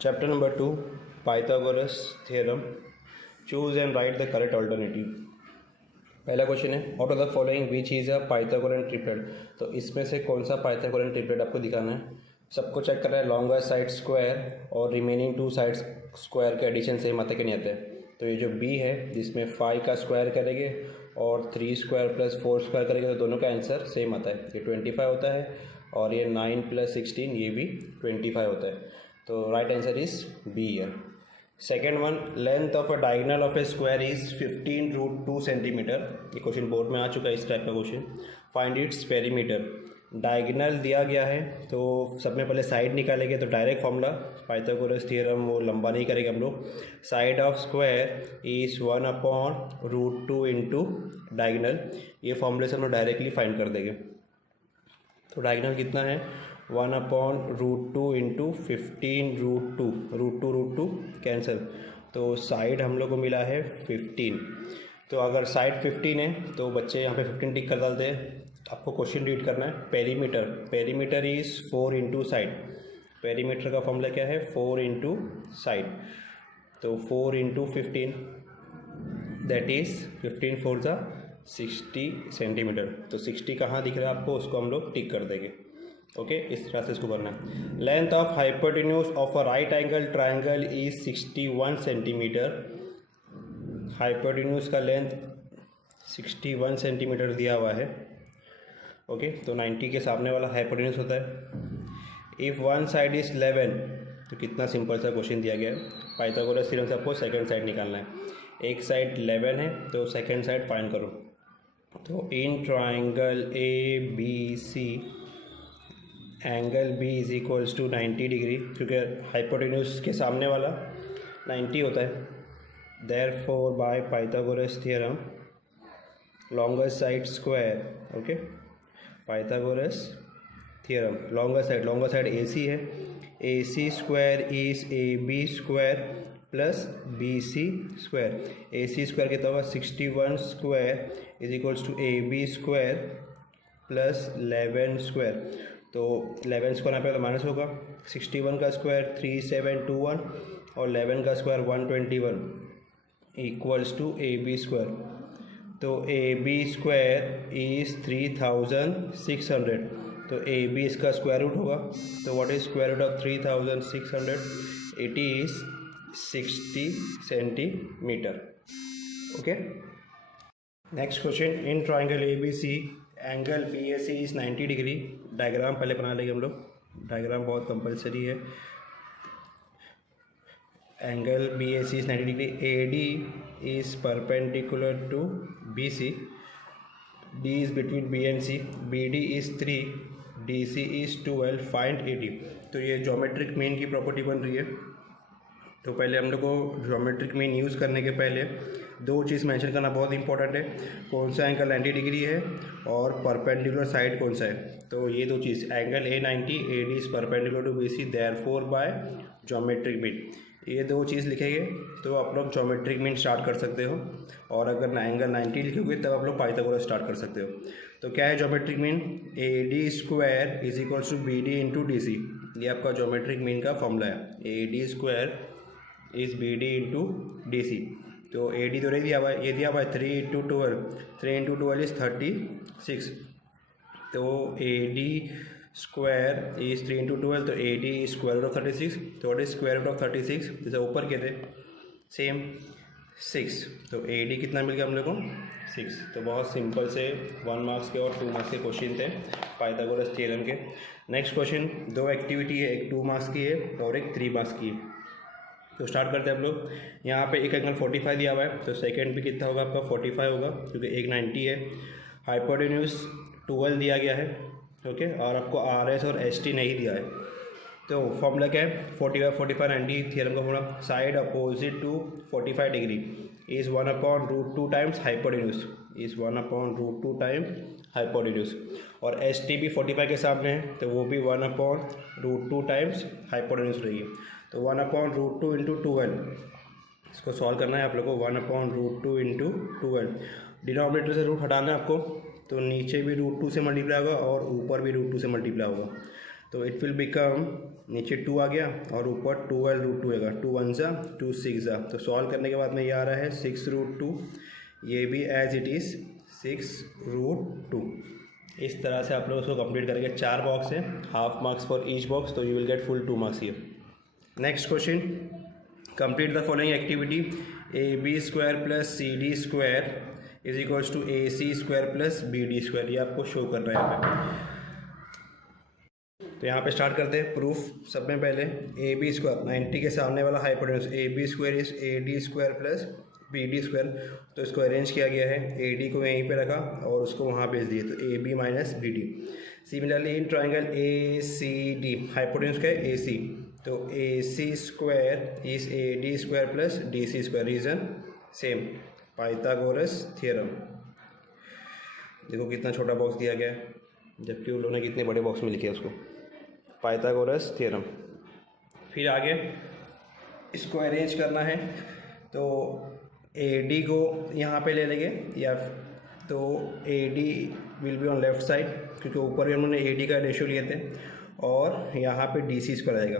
Chapter number 2, Pythagoras theorem. Choose and write the correct alternative. पहला question है, out of the following which is a Pythagorean triplet. तो इसमें से कौन सा पाइथागोरन ट्रिपलेट आपको दिखाना है। सबको चेक करना है, लॉन्गर साइड स्क्वायर और रिमेनिंग टू साइड्स स्क्वायर के एडिशन सेम आते कि नहीं आते। तो ये जो बी है जिसमें 5 का स्क्वायर करेंगे और 3 स्क्वायर प्लस 4 स्क्वायर करेंगे तो दोनों का आंसर सेम आता है। ये 25 होता है और ये 9 + 16 ये भी 25 होता है। तो right answer is B year. Second one, length of a diagonal of a square is 15√2 centimetre. ये क्वेश्चन बोर्ड में आ चुका है इस टाइप का question. Find its perimeter. Diagonal दिया गया है तो सब में पहले साइड निकालेंगे। तो डायरेक्ट फॉर्मूला पाइथागोरस थ्योरम वो लंबा नहीं करेंगे हम लोग। Side of square is 1/√2 into diagonal. ये फॉर्मूले से हम लोग डायरेक्टली फाइंड कर देंगे। तो डायगोनल कितना है, 1/√2 इंटू 15√2, √2 कैंसिल। तो साइड हम लोग को मिला है 15। तो अगर साइड 15 है तो बच्चे यहाँ पे 15 टिक कर डालते हैं। आपको क्वेश्चन रीड करना है। Perimeter, perimeter is 4 into side. Perimeter का फॉर्मूला क्या है, 4 इंटू साइड। तो 4 इंटू 15 दैट इज़ 15 4 ज़ा 60 सेंटीमीटर। तो 60 कहाँ दिख रहा है आपको, उसको हम लोग टिक कर देंगे। ओके इस तरह से इसको करना है। Length of hypotenuse of a right angle triangle is 61 centimetre. Hypotenuse का लेंथ 61 सेंटीमीटर दिया हुआ है। ओके तो 90 के सामने वाला हाइपोटेन्यूज होता है। इफ़ वन साइड इज 11, तो कितना सिंपल सा क्वेश्चन दिया गया है। पाइथागोरस थ्योरम से आपको सेकंड साइड निकालना है। एक साइड 11 है तो सेकंड साइड फाइंड करो। तो in triangle A B C angle B is equals to 90 degree, क्योंकि हाइपोटेन्यूज के सामने वाला 90 होता है। Therefore by Pythagoras theorem longer side square, okay Pythagoras theorem longer side A C है। A C square is A B square plus B C square. A C square कितना होगा, 61 square is equals to A B square plus 11 square. तो 11 square यहाँ पे तो minus होगा। 61 का square 3721 और 11 का square 121 equals to A B square. तो ए बी स्क्वायर इज़ 3600। तो ए बी इसका स्क्वायर रूट होगा। तो what is square root of 3600? It is 60 centimetre. Okay next question, in triangle A B C angle B A C is 90 degree. Diagram पहले बना लेंगे हम लोग। Diagram बहुत कंपलसरी है। Angle B A C is 90 degree. A D is perpendicular to B C. D is between B and C. B D is 3, D C is 12। Find A D. तो ये geometric mean की property बन रही है। तो पहले हम लोग को ज्योमेट्रिक मीन यूज़ करने के पहले दो चीज़ मेंशन करना बहुत इंपॉर्टेंट है। कौन सा एंगल 90 डिग्री है और परपेंडिकुलर साइड कौन सा है। तो ये दो चीज़, angle A 90, A D is perpendicular to B C, therefore by geometric mean. ये दो चीज़ लिखेंगे तो आप लोग ज्योमेट्रिक मीन स्टार्ट कर सकते हो। और अगर एंगल 90 लिखोगे तब आप लोग पाइथागोरस स्टार्ट कर सकते हो। तो क्या है geometric mean, A D square is equals to B D into D C. ये आपका ज्योमेट्रिक मीन का फॉर्मूला है। A D square is B D into D C. तो ए डी तो नहीं दिया हुआ है, ये दिया हुआ है 3 इंटू 12। 3 into 12 is 36। तो A D square is 3 into 12। तो A D is square root of 36। तो what is square root of 36, जैसे ऊपर के थे सेम 6। तो ए डी कितना मिल गया हम लोग को, 6। तो बहुत सिंपल से 1 मार्क्स के और 2 मार्क्स के क्वेश्चन थे पाइथागोरस थ्योरम के। नेक्स्ट क्वेश्चन, दो एक्टिविटी है, एक 2 मार्क्स की है और एक 3 मार्क्स की है। तो स्टार्ट करते हैं हम लोग। यहाँ पे एक एंगल 45 दिया हुआ है। तो सेकंड भी कितना होगा आपका, 45 होगा, क्योंकि एक 90 है। हाइपोटेन्यूज 12 दिया गया है। ओके और आपको आर एस और एस टी नहीं दिया है। तो फॉर्मूला क्या है, 45 45 90 थ्योरम का formula, side opposite to 45 degree is 1/√2 times hypotenuse, is 1/√2 times hypotenuse. और एस टी भी 45 के सामने है तो वो भी 1/√2 टाइम्स हाइपोटेन्यूज रहेगी। तो 1/√2 इंटू 12, इसको सॉल्व करना है आप लोग को। 1/√2 इंटू 12, डिनोमिनेटर से रूट हटाना है आपको। तो नीचे भी √2 से मल्टीप्लाई होगा और ऊपर भी √2 से मल्टीप्लाई होगा। तो इट विल बिकम नीचे 2 आ गया और ऊपर 12√2 आएगा, 2 1 जा 2 6 जा। तो सॉल्व करने के बाद में ये आ रहा है 6√2, ये भी एज इट इज़ 6√2। इस तरह से आप लोग उसको कंप्लीट करेंगे। 4 बॉक्स है, half marks for each box, तो you will get full 2 marks here. Next question, complete the following activity. AB² + CD² is equals to AC² + BD²। ये आपको शो करना है यहाँ पे। तो यहाँ पे स्टार्ट करते हैं प्रूफ। सब में पहले AB², 90 के सामने वाला hypotenuse, AB² is AD² + BD²। तो इसको अरेंज किया गया है, AD को यहीं पे रखा और उसको वहाँ भेज दिए, तो AB - BD। Similarly in triangle ACD, hypotenuse का है AC, तो AC² is AD² + DC²। Reason same, Pythagoras theorem. देखो कितना छोटा बॉक्स दिया गया है, जबकि उन लोगों ने कितने बड़े बॉक्स में लिखे उसको, पाइथागोरस थ्योरम। फिर आगे इसको अरेंज करना है, तो AD को यहाँ पे ले लेंगे, या तो AD will be on left side, क्योंकि ऊपर भी हमने AD का रेशियो लिए थे, और यहाँ पे DC² आएगा।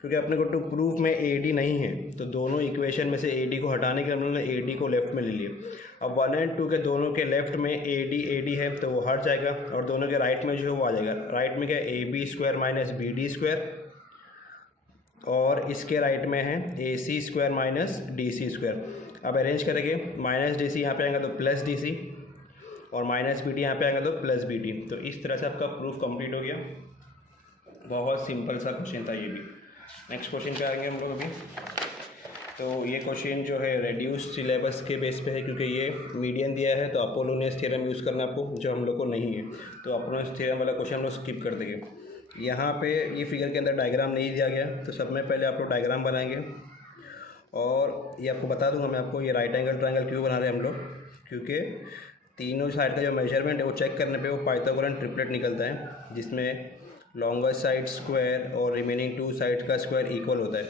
क्योंकि अपने को टू प्रूफ में AD नहीं है, तो दोनों इक्वेशन में से AD को हटाने के लिए हम लोगों ने AD को लेफ्ट में ले लिया। अब 1 और 2 के दोनों के लेफ्ट में AD है, तो वो हट जाएगा, और दोनों के राइट में जो है वो आ जाएगा। राइट में क्या है, AB² - BD², और इसके राइट में है AC² - DC²। अब अरेंज करेंगे, -DC यहाँ पे आएगा तो +DC, और -BD यहाँ पे आएगा तो +BD। तो इस तरह से आपका प्रूफ कंप्लीट हो गया। बहुत सिंपल सा क्वेश्चन था ये भी। नेक्स्ट क्वेश्चन पे आएंगे हम लोग अभी। तो ये क्वेश्चन जो है रेड्यूस्ड सिलेबस के बेस पे है, क्योंकि ये मीडियन दिया है, तो अपोलोनियस थ्योरम यूज़ करना आपको, जो हम लोग को नहीं है। तो अपोलोनियस थ्योरम वाला क्वेश्चन हम लोग स्किप कर देंगे। यहाँ पे ये फिगर के अंदर डायग्राम नहीं दिया गया, तो सब में पहले आप लोग डायग्राम बनाएंगे। और ये आपको बता दूंगा मैं आपको, ये राइट एंगल ट्रायंगल क्यों बना रहे हैं हम लोग, क्योंकि तीनों साइड का जो मेजरमेंट है वो चेक करने पे वो पाइथागोरन ट्रिपलेट निकलता है, जिसमें लॉन्गर साइड स्क्वायर और रिमेनिंग 2 साइड का स्क्वायर इक्वल होता है।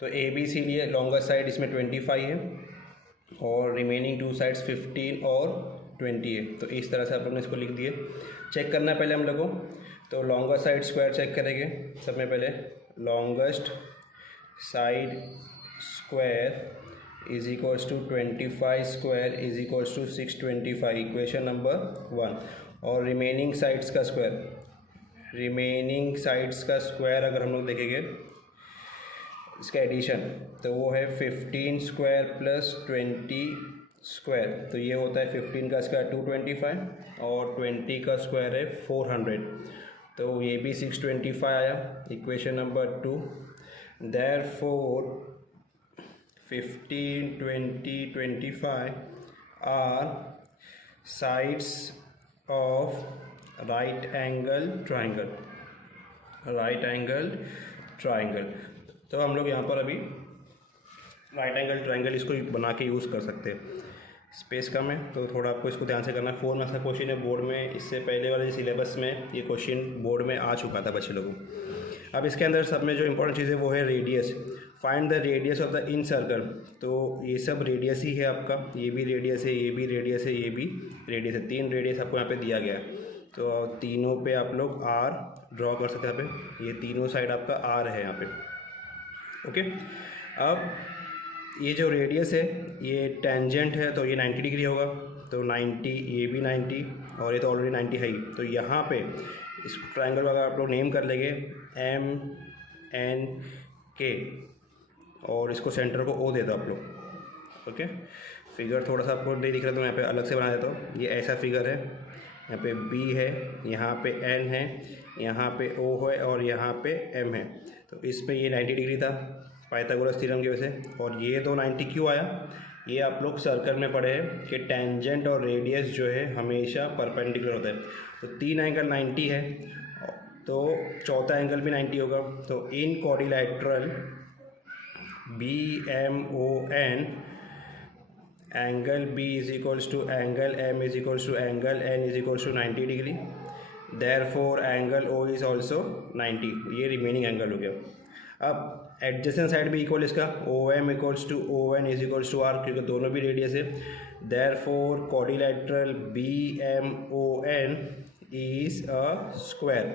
तो ABC लिए लॉन्गर साइड इसमें 25 है, और रिमेनिंग 2 साइड्स 15 और 20 है। तो इस तरह से आप लोगों ने इसको लिख दिए। चेक करना है पहले हम लोग को, तो लॉन्गर साइड स्क्वायर चेक करेंगे। सब में पहले longest side square is equals to 25² is equals to 625, equation number 1। और रिमेनिंग साइड्स का स्क्वायर अगर हम लोग देखेंगे इसका एडिशन, तो वो है 15² + 20²। तो ये होता है 15 का स्क्वायर 225, और 20 का स्क्वायर है 400। तो ये भी 625 आया, equation number 2। Therefore 15, 20, 25 are sides of right angle triangle. तो हम लोग यहाँ पर अभी राइट एंगल ट्राइंगल इसको बना के यूज़ कर सकते हैं। स्पेस कम है, तो थोड़ा आपको इसको ध्यान से करना है। 4 मार्क्स का क्वेश्चन है बोर्ड में, इससे पहले वाले सिलेबस में ये क्वेश्चन बोर्ड में आ चुका था बच्चे लोगों। अब इसके अंदर सब में जो इंपॉर्टेंट चीज़ है वो है radius. Find the radius of the in circle. तो ये सब रेडियस ही है आपका, ये भी रेडियस है, ये भी रेडियस है, ये भी रेडियस है। 3 रेडियस आपको यहाँ पे दिया गया है, तो तीनों पे आप लोग आर ड्रॉ कर सकते हैं। यहाँ पे ये तीनों साइड आपका आर है यहाँ पे, ओके। अब ये जो रेडियस है ये टेंजेंट है, तो ये 90 डिग्री होगा, तो 90, ये भी 90, और ये तो ऑलरेडी 90 है ही। तो यहाँ पे इस ट्रायंगल का आप लोग नेम कर लेंगे MNK, और इसको सेंटर को O दे दो आप लोग, ओके। फिगर थोड़ा सा आपको नहीं दिख रहा है, तो मैं यहाँ पे अलग से बना देता हूँ। ये ऐसा फिगर है, यहाँ पे B है, यहाँ पे N है, यहाँ पे O है, और यहाँ पे M है। तो इस पे ये 90 डिग्री था पाइथागोरस थ्योरम की वजह से। और ये तो 90 क्यों आया, ये आप लोग सर्कल में पढ़े हैं कि टेंजेंट और रेडियस जो है हमेशा परपेंडिकुलर होता है। तो 3 एंगल 90 है, तो चौथा एंगल भी 90 होगा। तो in quadrilateral BMON angle B is equals to angle M is equals to angle N is equals to 90 degree. Therefore angle O is also 90। ये रिमेनिंग एंगल हो गया। अब एडजेसेंट साइड भी इक्वल इसका, OM equals to ON is equals to R, क्योंकि दोनों भी radius है। Therefore quadrilateral BMON is a square,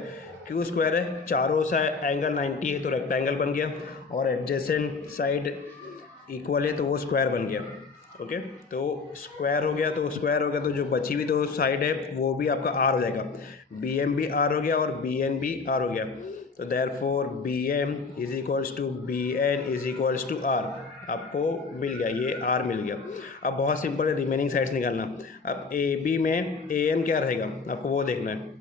क्यू स्क्वायर है, चारों साइड एंगल 90 है तो रेक्टेंगल बन गया, और एडजेसेंट साइड इक्वल है तो वो स्क्वायर बन गया। ओके, तो स्क्वायर हो गया तो स्क्वायर हो गया, तो जो बची हुई दो साइड है वो भी आपका आर हो जाएगा। बी एम भी आर हो गया और बी एन भी आर हो गया, तो therefore B M is equals to B N is equals to R, आपको मिल गया, ये आर मिल गया। अब बहुत सिंपल है रिमेनिंग साइड्स निकालना। अब ए बी में ए एम क्या रहेगा आपको वो देखना है।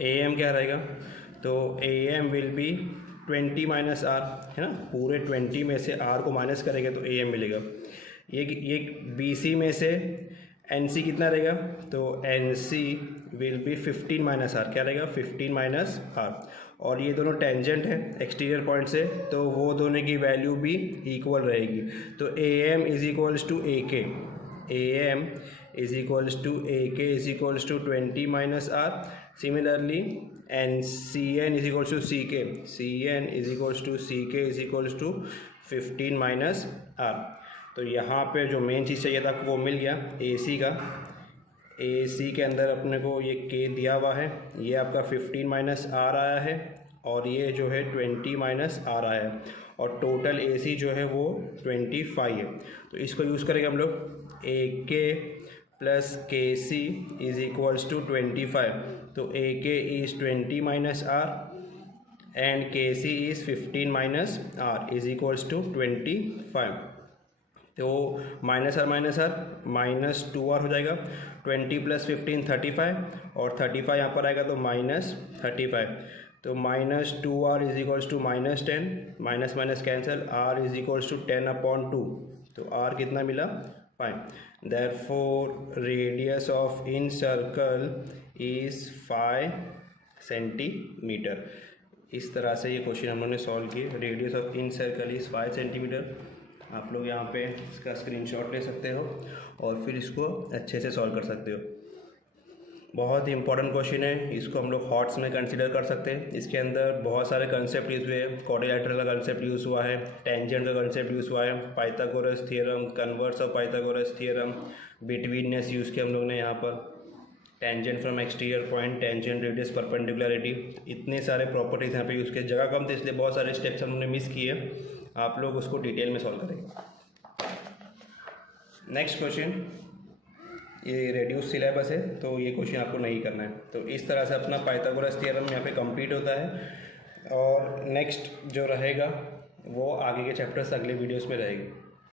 ए एम क्या रहेगा, तो A M will be 20 minus R, है ना, पूरे 20 में से आर को माइनस करेंगे तो ए एम मिलेगा। ये बी सी में से एन सी कितना रहेगा, तो N C will be 15 minus R, क्या रहेगा 15 माइनस आर, और ये दोनों टेंजेंट है एक्सटीरियर पॉइंट से तो वो दोनों की वैल्यू भी इक्वल रहेगी। तो A M is equals to A K, A M is equals to A K is equals to 20 minus R. Similarly N C N is equals to C K, C N is equals to C K is equals to 15 minus R. तो यहाँ पे जो main चीज़ चाहिए था वो मिल गया ए सी का। ए सी के अंदर अपने को ये के दिया हुआ है, ये आपका 15 माइनस आर आया है, और ये जो है 20 माइनस आर आया है, और टोटल ए सी जो है वो 25 है। तो इसको यूज़ करेंगे हम लोग, ए के प्लस के सी इज इक्वल्स टू 25, तो ए के is 20 minus R and K C is 15 minus R is equals to 25। तो माइनस आर माइनस 2r हो जाएगा, 20 प्लस 15 35, और 35 यहाँ पर आएगा तो माइनस 35, तो minus 2r is equals to minus 10, minus minus cancel, r is equals to 10/2, तो r कितना मिला 5। Therefore radius of incircle is 5 centimetre. इस तरह से ये क्वेश्चन हम लोगों ने सॉल्व किए। Radius of incircle is 5 centimetre. आप लोग यहाँ पे इसका स्क्रीनशॉट ले सकते हो और फिर इसको अच्छे से सॉल्व कर सकते हो। बहुत ही इंपॉर्टेंट क्वेश्चन है, इसको हम लोग हॉट्स में कंसीडर कर सकते हैं। इसके अंदर बहुत सारे कंसेप्ट यूज़ हुए हैं, क्वाड्रिलेटरल का कंसेप्ट यूज़ हुआ है, टेंजेंट का कंसेप्ट यूज़ हुआ है, Pythagoras theorem, converse of Pythagoras theorem, betweenness use किया हम लोग ने यहाँ पर, tangent from exterior point, tangent radius perpendicularity, इतने सारे प्रॉपर्टीज़ यहाँ पे यूज़ किए। जगह कम थी इसलिए बहुत सारे स्टेप्स हम लोगों ने मिस किए, आप लोग उसको डिटेल में सॉल्व करेंगे। नेक्स्ट क्वेश्चन, ये रेड्यूस सिलेबस है तो ये क्वेश्चन आपको नहीं करना है। तो इस तरह से अपना पाइथागोरस थ्योरम यहाँ पे कंप्लीट होता है, और नेक्स्ट जो रहेगा वो आगे के चैप्टर्स अगले वीडियोस में रहेंगे।